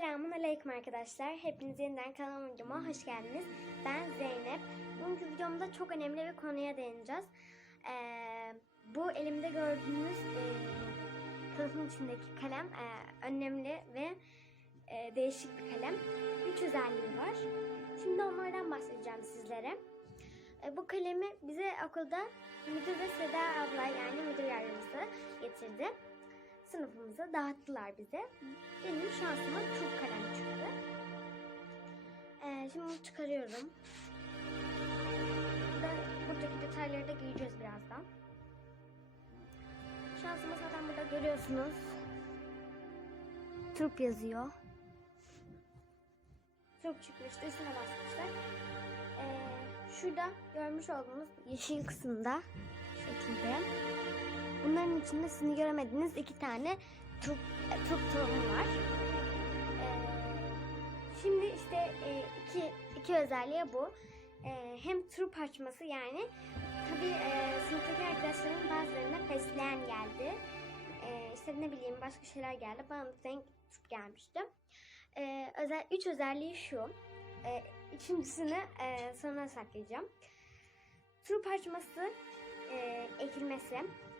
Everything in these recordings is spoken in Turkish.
Selamun Aleyküm arkadaşlar. Hepiniz yeniden kanalıma hoş geldiniz. Ben Zeynep. Bugünkü videomda çok önemli bir konuya değineceğiz. Ee, bu elimde gördüğünüz e, kılıfın içindeki kalem e, önemli ve e, değişik bir kalem. Üç özelliği var. Şimdi onlardan bahsedeceğim sizlere. E, bu kalemi bize okulda müdür ve Seda sınıfımıza dağıttılar bize. Benim şansıma çok kalem çıktı. Ee, şimdi bunu çıkarıyorum. Burada, buradaki detayları da giyeceğiz birazdan. Şansıma zaten burada görüyorsunuz. Turp yazıyor. Turp çıkmıştı. Üstüne basmışlar. Ee, şurada görmüş olduğunuz yeşil kısımda şekilde. Bunların içinde sizin göremediğiniz iki tane turp, turp tohumu var. Ee, şimdi işte e, iki, iki özelliği bu. Ee, hem turp açması yani tabii e, sınıftaki arkadaşlarımın bazılarına fesleğen geldi. İşte ne bileyim başka şeyler geldi. Bana da renk turp gelmişti. Özel, üç özelliği şu. E, sonra saklayacağım. Turp açması, e, ekilmesi,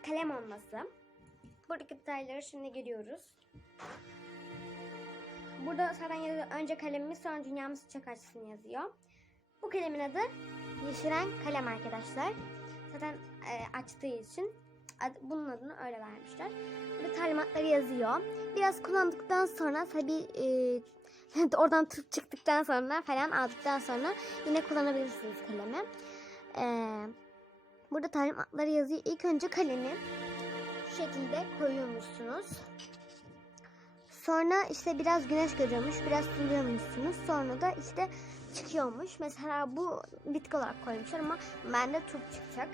kalem olması. Buradaki detayları şimdi görüyoruz. Burada zaten yazıyor. Önce kalemimiz sonra dünyamız çiçek açsın yazıyor. Bu kalemin adı Yeşiren Kalem arkadaşlar. Zaten e, açtığı için ad- bunun adını öyle vermişler. Burada talimatları yazıyor. Biraz kullandıktan sonra tabii e, oradan tut çıktıktan sonra falan aldıktan sonra yine kullanabilirsiniz kalemi. Eee Burada talimatları yazıyor. İlk önce kalemi şu şekilde koyuyormuşsunuz. Sonra işte biraz güneş görüyormuş, biraz suluyormuşsunuz. Sonra da işte çıkıyormuş. Mesela bu bitki olarak koymuşlar ama bende turp çıkacak.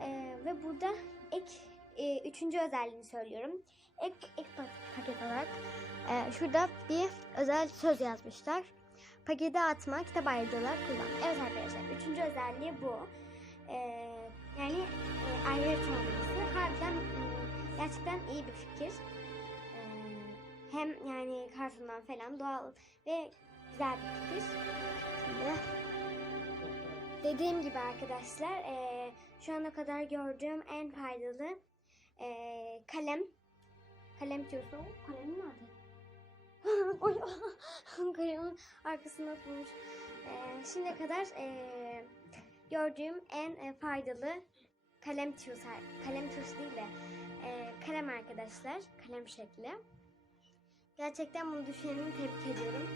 Ee, ve burada ek e, üçüncü özelliğini söylüyorum. Ek, ek pa- paket olarak e, şurada bir özel söz yazmışlar. Pakete atma, kitap ayrıcı kullan. Evet arkadaşlar, üçüncü özelliği bu. Ee, yani e, ayrıca olması harbiden e, gerçekten iyi bir fikir. Ee, hem yani kartından falan doğal ve güzel bir fikir. Şimdi dediğim gibi arkadaşlar e, şu ana kadar gördüğüm en faydalı e, kalem kalem diyorsun. Kalem nerede? Oy, Kalemin arkasına atılmış. E, şimdiye kadar e, gördüğüm en e, faydalı kalem tüyosu, kalem tüyosu değil de e, kalem arkadaşlar, kalem şekli. Gerçekten bunu düşüneni tebrik ediyorum.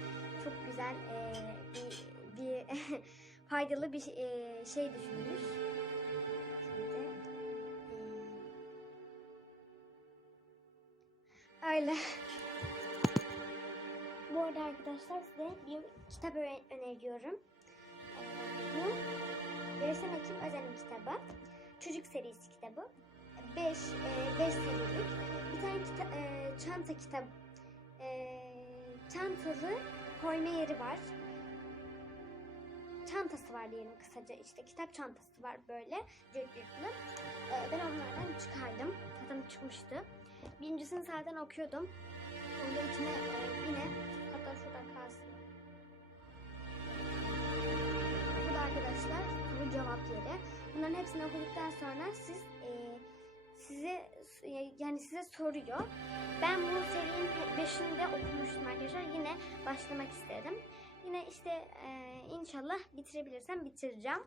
Çok güzel e, bir, bir faydalı bir e, şey düşünmüş. Öyle. Bu arada arkadaşlar size bir kitap öne- öneriyorum. Kitabı. Çocuk serisi kitabı. 5 5 serilik. Bir tane kita- e, çanta kitap e, çantalı koyma yeri var. Çantası var diyelim kısaca. İşte kitap çantası var böyle cırtlı. E, ben onlardan çıkardım. Zaten çıkmıştı. Birincisini zaten okuyordum. Onda içine e, yine Bunların hepsini okuduktan sonra siz e, size yani size soruyor. Ben bu serinin beşinde okumuştum arkadaşlar. Yine başlamak istedim. Yine işte e, inşallah bitirebilirsem bitireceğim.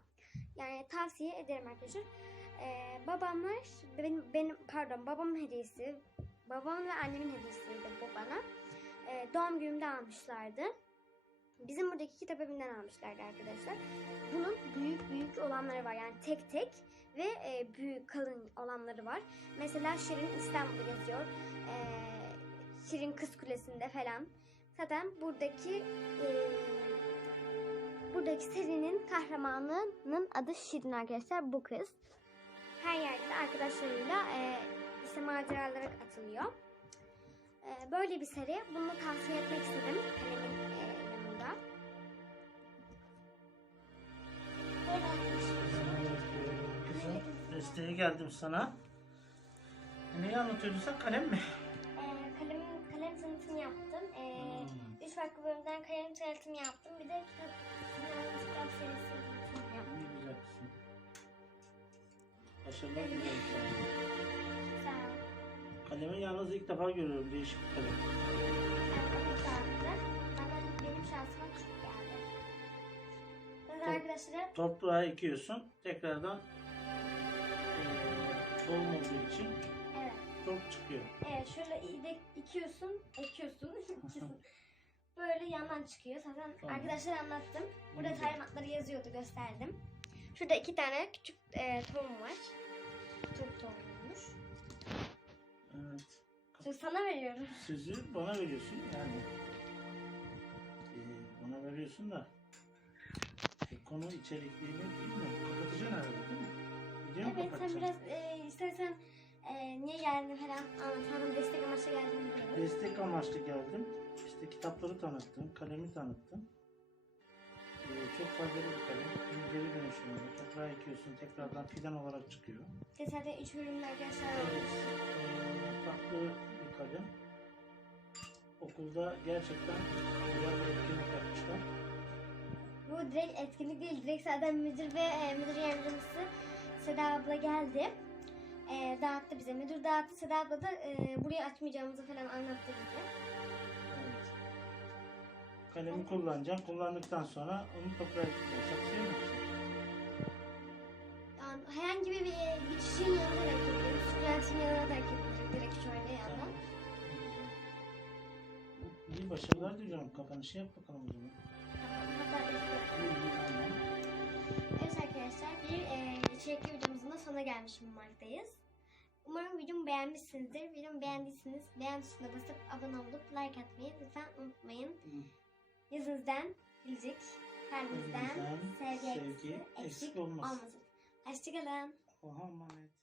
Yani tavsiye ederim arkadaşlar. E, babamlar benim, benim pardon babamın hediyesi babamın ve annemin hediyesiydi bu bana. E, doğum günümde almışlardı. Bizim buradaki kitap evinden almışlardı arkadaşlar. Bunun büyük büyük olanları var yani tek tek ve e, büyük kalın olanları var. Mesela Şirin İstanbul'da yazıyor. E, Şirin Kız Kulesi'nde falan. Zaten buradaki e, buradaki serinin kahramanının adı Şirin arkadaşlar bu kız. Her yerde arkadaşlarıyla e, işte maceralara atılıyor. E, böyle bir seri. Bunu tavsiye etmek istedim kalemin e, Kızım desteğe geldim sana. Neyi anlatıyordun sen kalem mi? Ee, kalem, kalem tanıtımı yaptım. Ee, Hmm. Üç farklı bölümden kalem tanıtımı yaptım. Bir de kitap, kitap serisi tanıtımı yaptım. Ne güzel kızım. Başarılar sana. Sağ ol. Kalemi yalnız ilk defa görüyorum değişik bir kalem. Sonra Çok- arkadaşlar Toprağa ekiyorsun. Tekrardan eee tohum olduğu için evet. çok çıkıyor. Evet şöyle ikiyorsun, ekiyorsun, ikiyorsun. Böyle yandan çıkıyor. Zaten Tamam. arkadaşlar anlattım. Burada Güzel. talimatları yazıyordu, gösterdim. Şurada iki tane küçük e, tohum var. Turp tohumuymuş. Evet. Şimdi sana veriyorum. Sözü bana veriyorsun yani. Eee bana veriyorsun da e, konu içerikliğini bilmiyorum. Kapatacaksın herhalde değil mi? Video mu Evet sen kapatacaksın? biraz e, istersen e, niye geldin falan anlatalım. Destek amaçlı geldim diyorum. Destek amaçlı geldim. İşte kitapları tanıttım, kalemi tanıttım. Ee, çok faydalı bir kalem. Hem geri dönüşümlü. Toprağa ekiyorsun, tekrardan fidan olarak çıkıyor. Zaten üç bölümlü arkadaşlar olmuş. ee, farklı bir kalem. Okulda gerçekten güzel bir etkinlik yapmışlar. Bu direkt etkinlik değil. Direkt zaten müdür ve e, müdür yardımcısı Seda abla geldi. E, dağıttı bize. Müdür dağıttı. Seda abla da e, burayı açmayacağımızı falan anlattı bize. Evet. Kalemi kullanacaksın. Kullandıktan sonra onu toprağa ekeceksin. Saksıya mı? Yani herhangi bir, bir çiçeğin yanına da ekebiliriz. Sukulentin yanına da ekebiliriz. Direkt şöyle yandan. İyi başarılar diliyorum. Kapanışı yap bakalım o zaman. Evet arkadaşlar bir e, içerikli videomuzun da sonuna gelmiş bulunmaktayız. Umarım videomu beğenmişsinizdir. Videomu beğendiyseniz beğen tuşuna basıp abone olup like atmayı lütfen unutmayın. Yüzünüzden gülücük, kalbinizden sevgi, sevgi eksik, eksik eksik olmasın. olmasın. Hoşçakalın. Allah'a emanet.